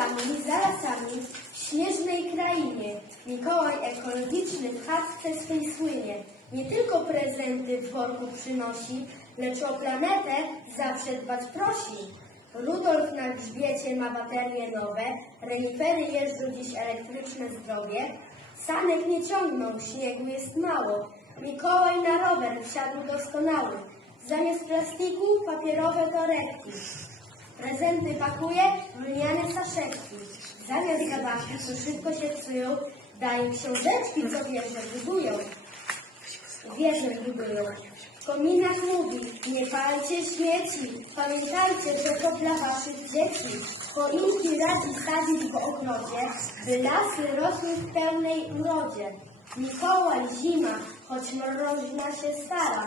polami, za lasami, w śnieżnej krainie. Mikołaj ekologiczny w chatce swej słynie. Nie tylko prezenty w worku przynosi, lecz o planetę zawsze dbać prosi. Rudolf na grzbiecie ma baterie nowe, renifery jeżdżą dziś elektryczne zdrowie. Sanek nie ciągną, śniegu jest mało. Mikołaj na rower wsiadł doskonały. Zamiast plastiku papierowe torebki. Prezenty pakuje w saszetki. Zamiast zabawki, co szybko się psują, daje książeczki, co wieże budują. Wieże budują. W kominach mówi, nie palcie śmieci. Pamiętajcie, że to dla waszych dzieci. Choinki radzi sadzić w ogrodzie, by lasy rosły w pełnej urodzie. Mikołaj zima, choć mroźna się stara,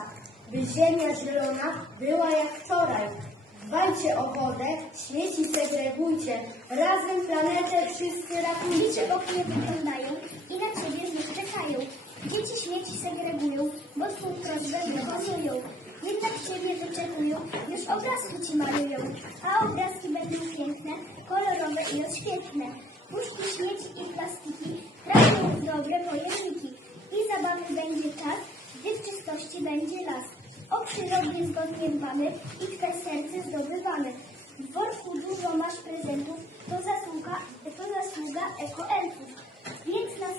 by ziemia zielona była jak wczoraj. Dbajcie o wodę, śmieci segregujcie, razem planetę wszyscy ratujcie. Dzieci oknie wyglądają i na ciebie znów czekają. Dzieci śmieci segregują, bo twój prośbę wykonują. Jednak ciebie wyczekują, już obrazki ci malują. A obrazki będą piękne, kolorowe i rozświetne. Puszki śmieci i plastiki trafią w dobre pojemniki. I zabawny będzie czas, gdy w czystości będzie las. O przyrodę zgodnie dbamy i twe serce zdobywamy. W worku dużo masz prezentów, to zasługa, to zasługa ekoelfów. Więc na,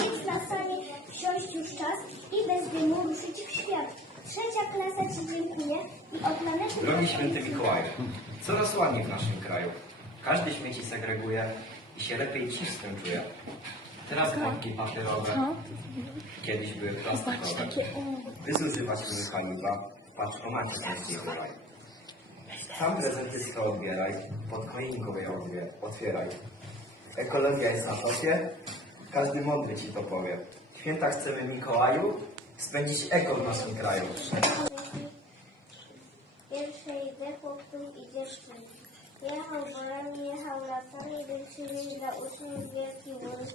więc na sanie wsiąść już czas i bez dymu ruszyć w świat. Trzecia klasa Ci dziękuję i o planecie... Drogi święty Mikołaju, coraz ładniej w naszym kraju. Każdy śmieci segreguje i się lepiej czystym czuje. Teraz worki papierowe, kiedyś były plastikowe. Wyzużywać mi paliwa, w paczkomacie częściej bywaj. Sam prezenty swe odbieraj, pod choinką je otwieraj. Ekologia jest na topie, każdy mądry ci to powie. Święta chcemy Mikołaju, spędzić eko w naszym kraju. Pierwszej idę, chłopców i dziewczyn. Jechał wolami, jechał lasami, by przywieźć dla uczniów wielki wóz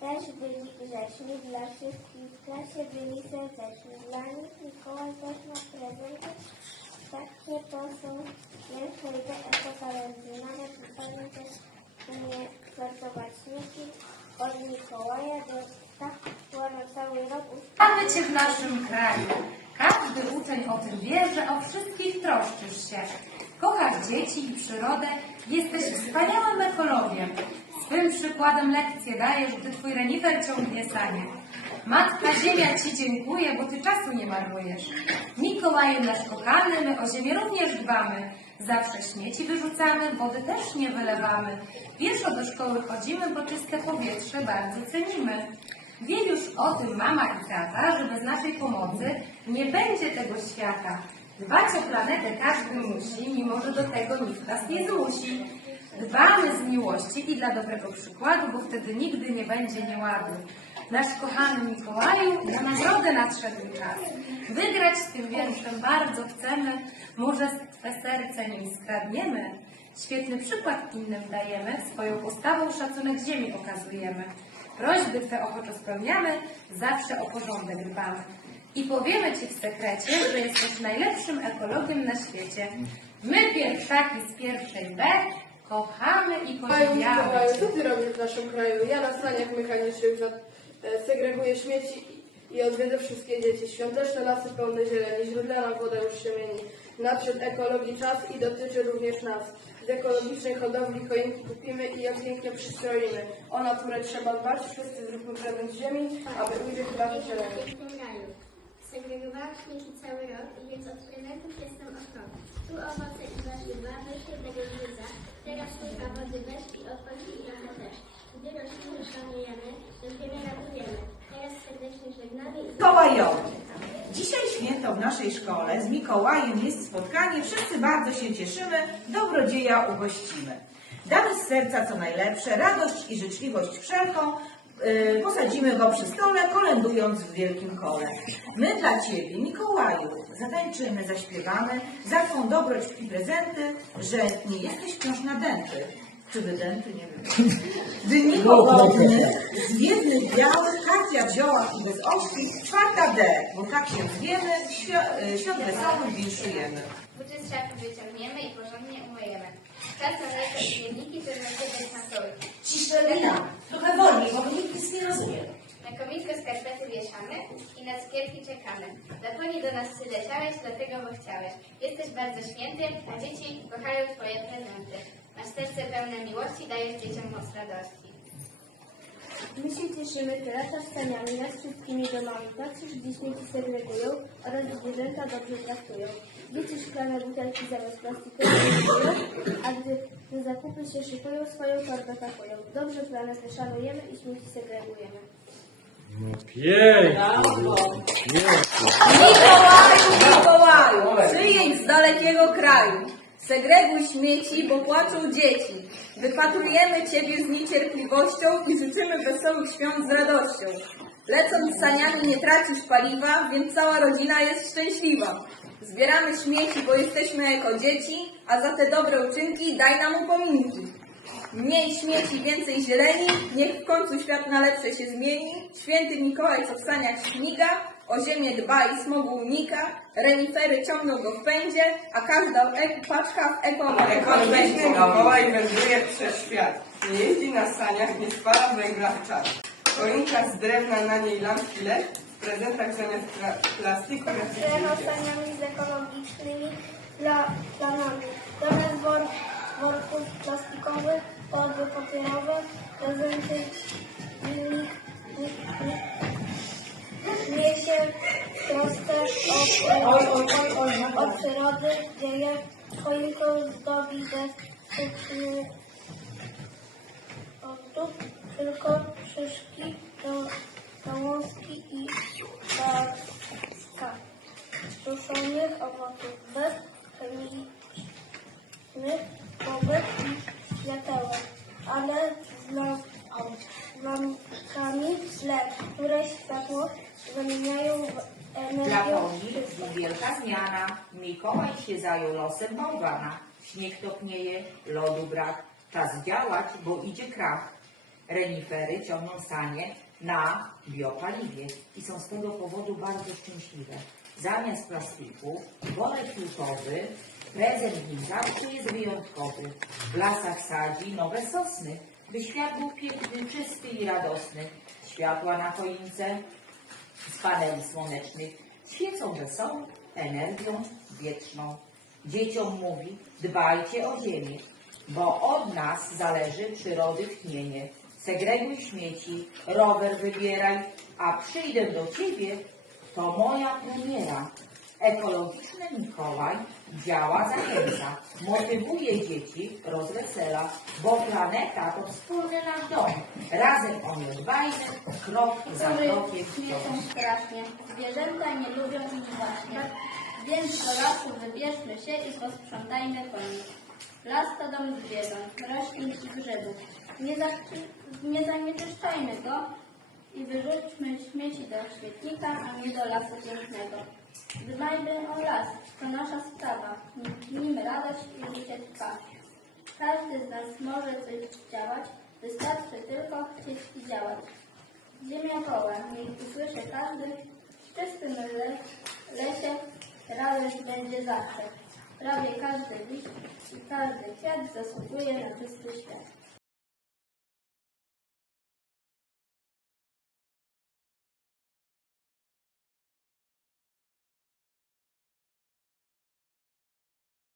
też byli grzeczni, dla wszystkich w klasie byli serdeczni. Dla nich Mikołaj też ma prezenty, takie to są te ekokalendy. Nawet zupełnie też umie sortować śmieci od Mikołaja do tak na cały rok Mamy Cię w naszym kraju. Każdy uczeń o tym wie, że o wszystkich troszczysz się. Kochasz dzieci i przyrodę, jesteś wspaniałym ekologiem. Swym przykładem lekcje dajesz, gdy Twój renifer ciągnie sanie. Matka Ziemia Ci dziękuję, bo Ty czasu nie marnujesz. Mikołaju nasz kochany, my o ziemię również dbamy. Zawsze śmieci wyrzucamy, wody też nie wylewamy. Pieszo do szkoły chodzimy, bo czyste powietrze bardzo cenimy. Wie już o tym mama i tata, że bez naszej pomocy nie będzie tego świata. Dbać o planetę każdy musi, mimo że do tego nikt nas nie zmusi. Dbamy z miłości i dla dobrego przykładu, bo wtedy nigdy nie będzie nieładu. Nasz kochany Mikołaju, na nagrodę nadszedł czas. Wygrać z tym wierszem bardzo chcemy, może Twe serce nim skradniemy. Świetny przykład innym dajemy, swoją postawą szacunek ziemi okazujemy. Prośby Twe ochoczo spełniamy, zawsze o porządek dbamy. I powiemy Ci w sekrecie, że jesteś najlepszym ekologiem na świecie. My, pierwszaki z pierwszej B, kochamy i podziwiamy co ty robisz w naszym kraju? Ja na staniach mechanicznych za- e, segreguję śmieci i odwiedzę wszystkie dzieci. Świąteczne lasy pełne zieleni, źródlana woda już się mieni. Nadszedł ekologii czas i dotyczy również nas. Z ekologicznej hodowli choinki kupimy i ją pięknie przystroimy. O naturę trzeba dbać, wszyscy zróbmy prezent ziemi, aby ujrzeć prawie zieleni. kraju. Segregowałam śmieci cały rok, więc od prezentów jestem. Tu owoce i warzywa, tego. Teraz wody weź i i trochę też. Gdy rośliny szanujemy. Teraz serdecznie żegnamy i. Dzisiaj święto w naszej szkole. Z Mikołajem jest spotkanie. Wszyscy bardzo się cieszymy. Dobrodzieja ugościmy. Damy z serca co najlepsze, radość i życzliwość wszelką, posadzimy go przy stole, kolędując w wielkim kole. My dla Ciebie, Mikołaju, zatańczymy, zaśpiewamy, za Twą dobroć i prezenty, że nie jesteś wciąż nadęty. Czy wydęty? Nie wiem. Dni pogodnych, zwiednych białych, karcia w ziołach i bez ośki, czwarta D, bo tak się zwiemy, świ- świąt wesołych winszujemy. Buty z szafy wyciągniemy i porządnie umyjemy. Czas na mleko i śmietniki, żeby nasypać na stołki. Ciszlina, trochę wolniej, bo nikt nic nie rozumie. Na kominko skarpety wieszamy i na cukierki czekamy. Zapomnij do nas przyleciałeś, dlatego bo chciałeś. Jesteś bardzo święty, a dzieci kochają Twoje prezenty. Masz serce pełne miłości, dajesz dzieciom moc radości. My się cieszymy tyle czasami nad wszystkimi domami. Patrzysz, gdzie śmieci segregują oraz zwierzęta dobrze traktują. Dzieci szklane butelki zamiast plastikowych a gdy na zakupy się szykują, swoją torbę pakują. Dobrze planetę szanujemy i śmieci segregujemy. No pięknie. Mikołaju, Mikołaju, przyjedź z dalekiego kraju. Segreguj śmieci, bo płaczą dzieci. Wypatrujemy Ciebie z niecierpliwością i życzymy wesołych świąt z radością. Lecąc saniami nie tracisz paliwa, więc cała rodzina jest szczęśliwa. Zbieramy śmieci, bo jesteśmy jako dzieci, a za te dobre uczynki daj nam upominki. Mniej śmieci, więcej zieleni, niech w końcu świat na lepsze się zmieni. Święty Mikołaj co w saniach śmiga, o ziemię dba i smogu unika, renifery ciągną go w pędzie, a każda ek- paczka w ekonomii Ekonomiczny Mikołaj wędruje przez świat. Nie jeździ na saniach, nie spala węgla w czas. Choinka z drewna, na niej lampki LED, w prezentach zamiast pla- plastiku raczej saniami z ekologicznymi pla, planami. Zamiast wor, worków plastikowych, torby papierowe, prezenty troskę o, o, o przyrody, dzieje, choinką zdobi deskę odtów, tylko szyszki, gałązki i barska. Suszonych owoców bez chemicznych wobec i światełek, ale z lam- z lampkami LED, które światło zamieniają w Dla koni wielka zmiana. Mikołaj się zajął losem bałwana. Śnieg topnieje, lodu brak. Czas działać, bo idzie krach. Renifery ciągną sanie na biopaliwie i są z tego powodu bardzo szczęśliwe. Zamiast plastiku, worek filtrowy, prezent w zawsze jest wyjątkowy. W lasach sadzi nowe sosny, by świat był piękny, czysty i radosny. Światła na choince, z paneli słonecznych świecą wesołą energią wietrzną. Dzieciom mówi, dbajcie o ziemię, bo od nas zależy przyrody tchnienie. Segreguj śmieci, rower wybieraj, a przyjdę do ciebie, to moja premiera. Ekologiczny Mikołaj działa zachęca, motywuje dzieci, rozwesela, bo planeta to wspólny nasz dom. Razem o nią dbajmy, krok za krokiem wciąż. strasznie. Zwierzęta nie lubią ich właśnie. Więc do lasu wybierzmy się i posprzątajmy koniec. Las to dom zwierząt, roślin i grzybów. Nie, nie zanieczyszczajmy go i wyrzućmy śmieci do świetnika, a nie do lasu pięknego. Dbajmy o las, to nasza sprawa. Nim radość i życie trwa. Każdy z nas może coś działać, wystarczy tylko chcieć i działać. Ziemia woła, niech usłyszy każdy, w czystym le lesie radość będzie zawsze. Prawie każdy liść i każdy kwiat zasługuje na czysty świat.